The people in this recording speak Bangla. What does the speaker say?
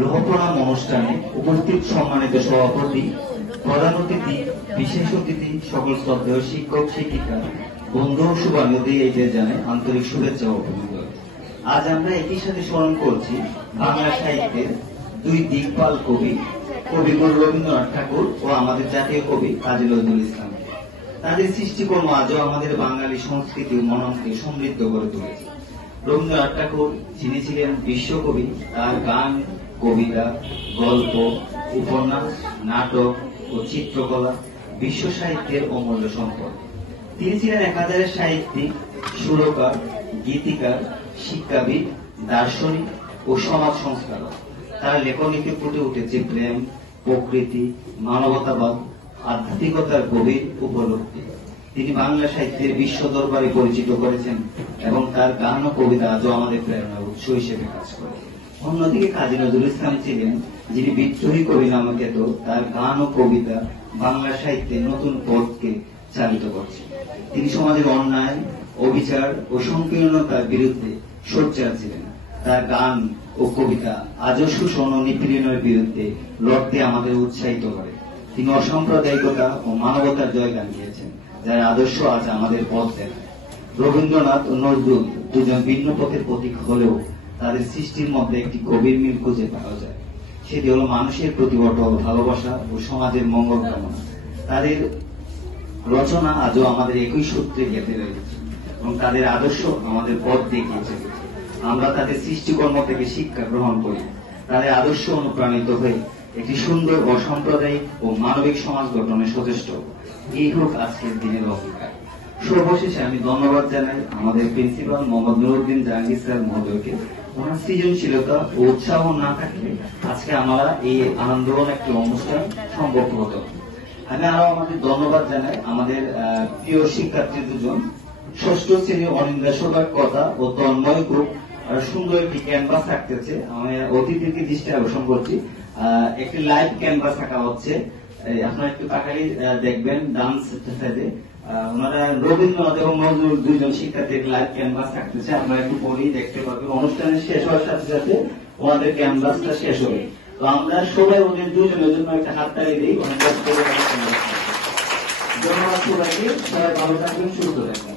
লোহপ্রণাম অনুষ্ঠানে উপস্থিত সম্মানিত সভাপতি, প্রধান অতিথি, বিশেষ অতিথি, সকল শ্রদ্ধেয় শিক্ষক শিক্ষিকা, বন্ধু ও শুভানুধ্যায়ী এদের জানাই আন্তরিক শুভেচ্ছা ও অভিনন্দন। আজ আমরা একই সাথে স্মরণ করছি বাংলা সাহিত্যের দুই দিকপাল কবি, কবিগুরু রবীন্দ্রনাথ ঠাকুর ও আমাদের জাতীয় কবি কাজী নজরুল ইসলাম। তাদের সৃষ্টিকর্ম আজও আমাদের বাঙালি সংস্কৃতি ও মননকে সমৃদ্ধ করে তুলেছে। রবীন্দ্রনাথ ঠাকুর যিনি ছিলেন বিশ্বকবি, তার গান, কবিতা, গল্প, উপন্যাস, নাটক ও চিত্রকলা বিশ্ব সাহিত্যের অমূল্য সম্পদ। তিনি ছিলেন একাধারে সাহিত্যিক, সুরকার, গীতিকার, শিক্ষাবিদ, দার্শনিক ও সমাজ সংস্কারক। তার লেখনীতে ফুটে উঠেছে প্রেম, প্রকৃতি, মানবতাবাদ, আধ্যাত্মিকতার গভীর উপলব্ধি। তিনি বাংলা সাহিত্যের বিশ্ব দরবারে পরিচিত করেছেন এবং তার গান ও কবিতা আজও আমাদের প্রেরণার উৎস হিসেবে কাজ করে। অন্যদিকে কাজী নজরুল ইসলাম ছিলেন যিনি বিদ্রোহী কবি নামে খ্যাত। তার গান ও কবিতা বাংলা সাহিত্যে নতুন পথকে চালিত করছে। তিনি সমাজের অন্যায়, অবিচার ও সংকীর্ণতার বিরুদ্ধে সোচ্চার ছিলেন। তার গান ও কবিতা আজও শোষণ ও নিপীড়নের বিরুদ্ধে লড়তে আমাদের উৎসাহিত করে। তিনি অসাম্প্রদায়িকতা ও মানবতার জয়গান গিয়েছেন, যার আদর্শ আজ আমাদের পথ দেখায়। রবীন্দ্রনাথ ও নজরুল দুজন ভিন্ন পথের প্রতীক হলেও তাদের সৃষ্টির মধ্যে একটি গভীর মিল খুঁজে পাওয়া যায়। সেটি হল মানুষের প্রতি অটল ভালোবাসা ও সমাজের মঙ্গল কামনা। তাদের রচনা আজও আমাদের একই সূত্রে গেঁথে রয়েছে এবং তাদের আদর্শ আমাদের পথ দেখিয়ে চলেছে। আমরা তাদের সৃষ্টিকর্ম থেকে শিক্ষা গ্রহণ করি, তাদের আদর্শ অনুপ্রাণিত হয়ে একটি সুন্দর অসাম্প্রদায়িক ও মানবিক সমাজ গঠনে সচেষ্ট। এই হোক আজকের দিনের অঙ্গীকার। সর্বশেষে আমি ধন্যবাদ জানাই আমাদের প্রিন্সিপাল মোহাম্মদ নুরুদ্দিন জাহাঙ্গীর স্যার মহোদয়কে। ওনার সৃজনশীলতা ও উৎসাহ না থাকলে আজকে আমরা এই আনন্দঘন একটি অনুষ্ঠান সম্ভব হতো। আমি আরো আমাদের ধন্যবাদ জানাই আমাদের প্রিয় শিক্ষার্থী দুজন, ষষ্ঠ শ্রেণী অনিন্দা সৌভাগ্যতা ও তন্ময় গ্রুপ সুন্দর একটি ক্যানভাস থাকতেছে। আমি অতিথিকে দৃষ্টি আকর্ষণ করছি, একটি লাইভ ক্যানভাস থাকা হচ্ছে। আপনারা একটু তাকালে দেখবেন ডান্স সাইডে ওনারা রবীন্দ্রনাথ এবং নজরুল দুইজন শিক্ষার্থীর লাইভ ক্যানভাস থাকতেছে। আপনারা একটু পরেই দেখতে পাবেন। অনুষ্ঠানে শেষ হওয়ার সাথে সাথে ওনাদের ক্যানভাসটা শেষ হবে। তো আমরা সবাই ওদের দুজনের জন্য একটা হাততালি দিই। ধন্যবাদ সবাইকে। সবাই ভালো থাকবেন, সুস্থ থাকবেন।